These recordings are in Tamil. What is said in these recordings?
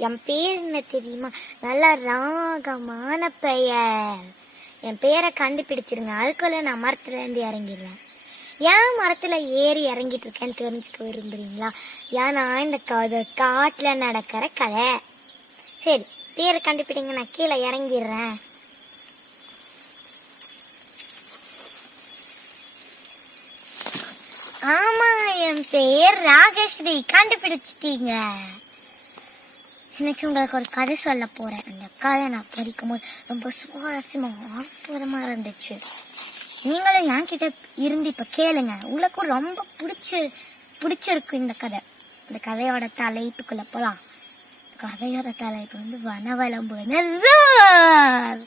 என் பேர் என்ன தெரியுமா? நல்ல ராகமான பெயர். என் பேரை கண்டுபிடிச்சிருங்க. அதுக்குள்ள நான் மரத்துலேருந்து இறங்கிடுவேன் ஏன் மரத்தில் ஏறி இறங்கிட்டு இருக்கேன்னு தெரிஞ்சுக்க விரும்புறீங்களா? ஏன்னா இந்த கதை காட்டில் நடக்கிற கதை. சரி பேரை கண்டுபிடிங்க. நான் கீழே இறங்கிடுறேன். ஆமா என் பேர் ராகஸ்ரீ கண்டுபிடிச்சிட்டீங்க. இன்னைக்கு உங்களுக்கு ஒரு கதை சொல்ல போறேன். அந்த கதை நான் படிக்கும் போது ரொம்ப சுவாரஸ்யமா ஆர்வமாக இருந்துச்சு. நீங்களும் என்கிட்ட இருந்து இப்போ கேளுங்க. உங்களுக்கும் ரொம்ப பிடிச்சி பிடிச்சிருக்கு இந்த கதை. இந்த கதையோட தலைப்புக்குள்ள போகலாம் கதையோட தலைப்பு வந்து வனவளம் போன roar.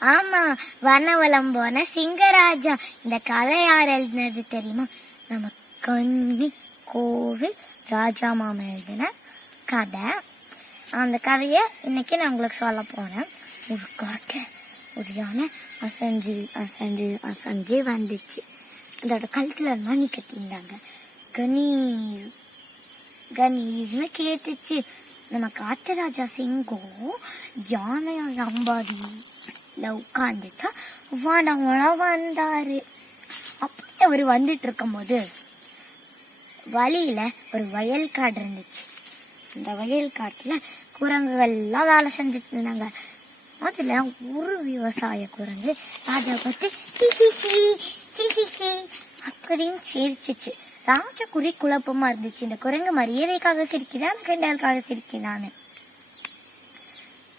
ஆமா வனவளம் போன சிங்கராஜா. இந்த கதை யார் எழுதினது தெரியுமா? நம்ம கண்ணி கோவில் ராஜா மாமா எழுதின கதை. அந்த கதையை இன்னைக்கு நான் உங்களுக்கு சொல்ல போனேன் ஒரு காட்டில் ஒரு யானை அசைஞ்சு அசைஞ்சு அசைஞ்சு வந்துச்சு. அதோட கழுத்தில் மணி கட்டியிருந்தாங்க. கணீர் கணீர்னு கேட்டுச்சு. நம்ம காத்தராஜா சிங்கம் சிங்கம் யானையோட அம்பாடியில் உட்காந்துட்டா வனவளம் வந்தாரு. அப்படி அவர் வந்துட்டு இருக்கும்போது வழியில ஒரு வயல் காடு இருந்துச்சு. அந்த வயல் காட்டுல குரங்குகள்லாம் வேலை செஞ்சுட்டு இருந்தாங்க அதுல ஒரு விவசாய குரங்கு ராஜா பார்த்து அப்படின்னு சிரிச்சிச்சு. ராஜகுறி குழப்பமா இருந்துச்சு. இந்த குரங்கு மரியாதைக்காக சிரிக்குதான் கிண்டலுக்காக சிரிக்குதான்னு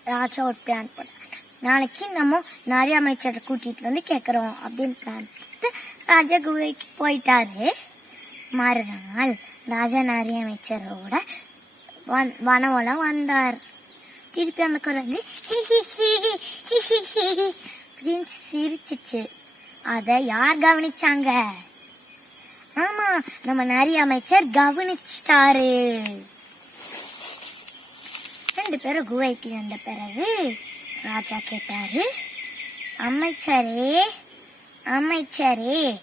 ராஜா ஒரு பிளான் பண்ண நாளைக்கு நம்ம நிறைய அமைச்சரை கூட்டிட்டு வந்து கேட்குறோம் அப்படின்னு பிளான் பண்ணிட்டு ராஜா குகைக்கு போயிட்டாரு. மறுநாள் ராஜா நிறைய அமைச்சரோட வன் வனவலம் வந்தார். திருப்பி அந்த குரங்கு "ஹி, அப்படின்னு சிரிச்சிச்சு. அதை யார் கவனிச்சாங்க? ஆமா நம்ம நிறைய அமைச்சர் கவனிச்சிட்டாரு. ரெண்டு பேரும் குவைக்கு வந்த பிறகு ராஜா கேட்டாரு அமைச்சரே அமைச்சரே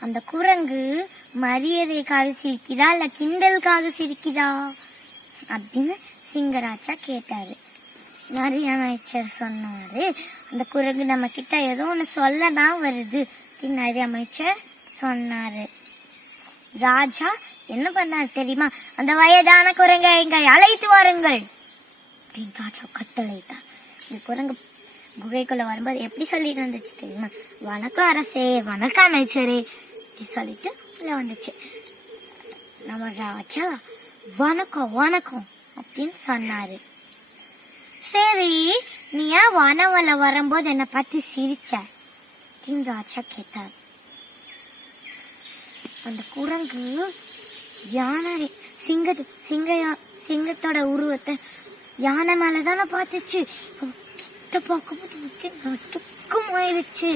அந்த குரங்கு மரியாதைக்காக சிரிக்குதா இல்ல கிண்டலுக்காக சிரிக்குதா? அப்படின்னு சிங்கராஜா கேட்டாரு. நிறைய அமைச்சர் சொன்னார். அந்த குரங்கு நம்ம கிட்ட ஏதோ ஒன்று சொல்ல தான் வருது அப்படின்னு நிறைய அமைச்சர் சொன்னாரு. ராஜா என்ன பண்ணாரு தெரியுமா? அந்த வயதான குரங்கை இங்க அழைத்து வாருங்கள். அப்படின்னு ராஜா கட்டளையிட்டார். இந்த குரங்கு குகைக்குள்ள வரும்போது எப்படி சொல்லிட்டு வந்துச்சு தெரியுமா? வணக்கம் அரசே வணக்கம் அமைச்சரே அப்படி சொல்லிட்டு உள்ள வந்துச்சு. நம்ம ராஜா வணக்கம் வணக்கம் அப்படின்னு சொன்னாரு. சரி நீ ஏன் வனவல வரும்போது என்னை பார்த்து சிரிச்ச? அப்படின்னு ராஜா கேட்டார். அந்த குரங்கு யானை சிங்கத்து சிங்க சிங்கத்தோட உருவத்தை யானை மேலே தானே பார்த்துச்சு கிட்ட பார்க்கும்போது அப்படியே நடுக்கம் ஆயிடுச்சு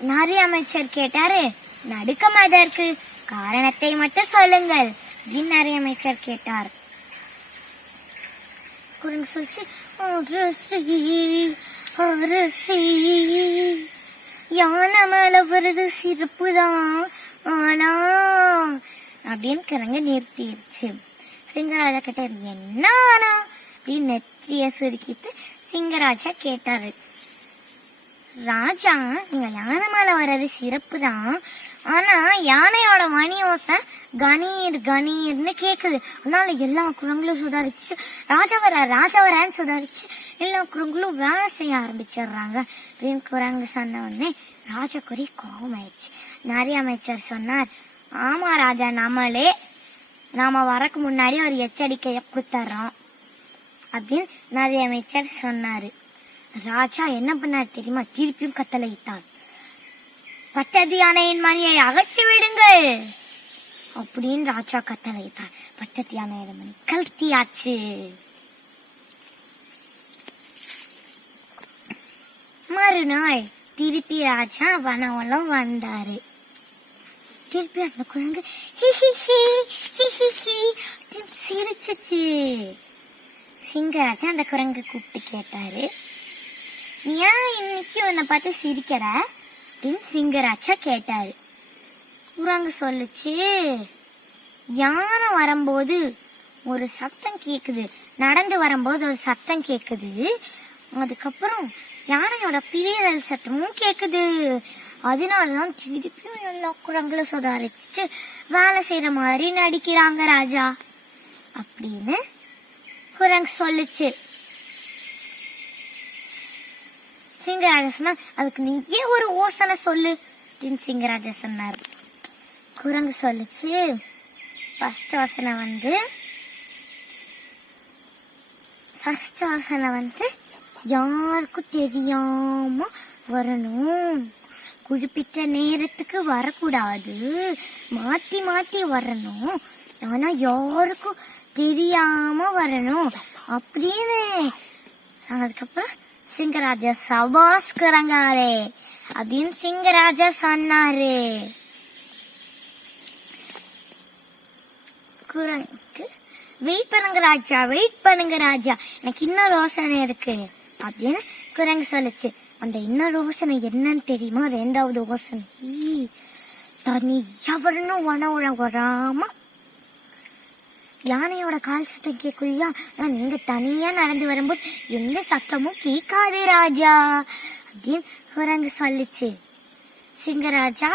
நிறைய அமைச்சர் கேட்டாரு நடுக்கம் அதற்கு காரணத்தை மட்டும் சொல்லுங்கள். அப்படின்னு அமைச்சர் கேட்டார். குரங்கு சொல்லிச்சு அரசி யானை மேல வருது சிறப்பு தான். ஆனா அப்படின்னு கிழங்கு நிறுத்திடுச்சு. சிங்கராஜா கேட்டார் என்ன ஆனா அப்படின்னு நெத்திய சுருக்கிட்டு சிங்கராஜா கேட்டாரு. ராஜா நீங்க யானை மேல வர்றது சிறப்பு தான். ஆனா யானையோட மணி ஓசை கணீர் கணீர்னு கேக்குது. அதனால எல்லா குரங்களும் சுதாரிச்சு ராஜவர வர சுதாரிச்சு எல்லா குரங்களும் வேலை செய்ய ஆரம்பிச்சிடுறாங்க. அப்படின்னு குரங்கு சொன்ன உடனே ராஜா குறி கோபம் ஆயிடுச்சு நிறைய அமைச்சர் சொன்னார் ஆமா ராஜா நம்மளே நாம வரக்கு முன்னாடி ஒரு எச்சரிக்கையை கொடுத்துட்றோம் அப்படின்னு நிறைய அமைச்சர் சொன்னாரு. ராஜா என்ன பண்ணார் தெரியுமா? திருப்பியும் கட்டளையிட்டார். பட்டத்து யானையின் மணியை அகற்றி விடுங்கள். அப்படின்னு ராஜா கட்டளையிட்டார் பட்டத்து யானையோட மணி கழட்டியாச்சு. மறுநாள் திருப்பி ராஜா வனவளம் வந்தாரு. திருப்பி அந்த குரங்கு ஹி ஹி ஹி சிங்கராஜா அந்த குரங்கு கூப்பிட்டு கேட்டாரு. "நீ ஏன் இன்னைக்கு உன்னை பார்த்து சிரிக்கிற? அப்படின்னு சிங்கராஜா கேட்டாரு. குரங்கு சொல்லுச்சு யானை வரும்போது ஒரு சத்தம் கேட்குது நடந்து வரும்போது ஒரு சத்தம் கேட்குது அதுக்கப்புறம் யானையோட பிரியல் சத்தமும் கேட்குது அதனால தான் திருப்பியும் எல்லா குரங்குல சுதாரிச்சுட்டு வேலை செய்கிற மாதிரி நடிக்கிறாங்க ராஜா. அப்படின்னு குரங்கு சொல்லுச்சு. சிங்கராஜா சொன்னா அதுக்கு நீயே ஒரு ஓசனை சொல்லு அப்படின்னு சிங்கராஜா சொன்னார். குரங்கு சொல்லுச்சு. ஃபர்ஸ்ட் வாசனை வந்து ஃபர்ஸ்ட் வாசனை வந்து யாருக்கும் தெரியாம வரணும்? குறிப்பிட்ட நேரத்துக்கு வரக்கூடாது. மாத்தி மாத்தி வரணும். ஆனா யாருக்கும் தெரியாம வரணும். அப்படின்னு அதுக்கப்புறம் சிங்கராஜா சபாஸ்கரங்காரே அப்படின்னு சிங்கராஜா சொன்னாரு. குரங்கு வெயிட் பண்ணுங்க ராஜா வெயிட் பண்ணுங்க ராஜா. எனக்கு இன்னொரு யோசனை இருக்கு. அப்படின்னு குரங்கு சொல்லுச்சு. அந்த இன்னொரு யோசனை என்னன்னு தெரியுமா? ரெண்டாவது யோசனை. தனி தனியா உணவு உணவுல வராம யானையோட கால் சத்தம் கேட்குறியா ஆனா நீங்க தனியா நடந்து வரும்போது எந்த சத்தமும் கேட்காது ராஜா. அப்படின்னு குரங்கு சொல்லுச்சு. சிங்கராஜா.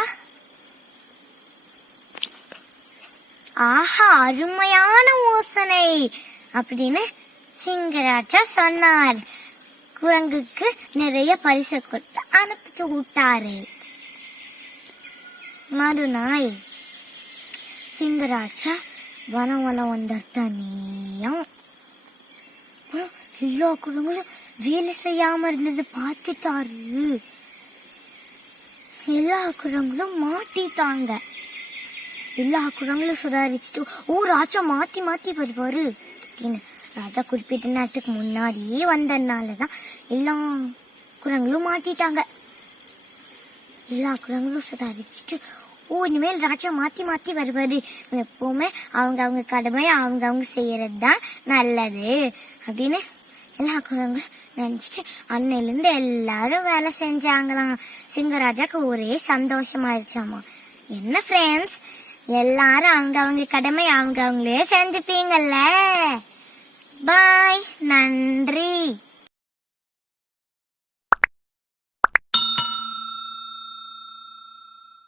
ஆஹா அருமையான யோசனை அப்படின்னு சிங்கராஜா சொன்னார். குரங்குக்கு நிறைய பரிசு கொடுத்து அனுப்பிச்சு விட்டாரு. மறுநாள் சிங்கராஜா வனவனம் வந்த தனியும் எல்லா குடும்பங்களும் வேலை செய்யாம இருந்தது பார்த்துட்டாரு எல்லா குரங்களும் மாட்டிட்டாங்க எல்லா குரங்களும் சுதாரிச்சுட்டு ஓ ராஜா மாத்தி மாத்தி வருவாரு அப்படின்னு ராஜா குறிப்பிட்ட நேரத்துக்கு முன்னாடியே வந்தனாலதான் எல்லா குரங்களும் மாட்டிட்டாங்க எல்லா குரங்களும் சுதாரிச்சுட்டு ஓ இனிமேல் ராஜா மாத்தி மாத்தி வருவாரு. எப்பவுமே அவங்க அவங்க கடமை அவங்க அவங்க செய்யறது தான் நல்லது. அப்படின்னு எல்லா குரங்களும் நினைச்சிட்டு அன்னையிலிருந்து எல்லாரும் வேலை செஞ்சாங்களாம். சிங்கராஜாக்கு ஒரே சந்தோஷமாயிருச்சாமா. என்ன ஃப்ரெண்ட்ஸ் எல்லாரும் அவங்க அவங்க கடமை அவங்க அவங்களே செஞ்சுப்பீங்கல்ல. பாய் நன்றி.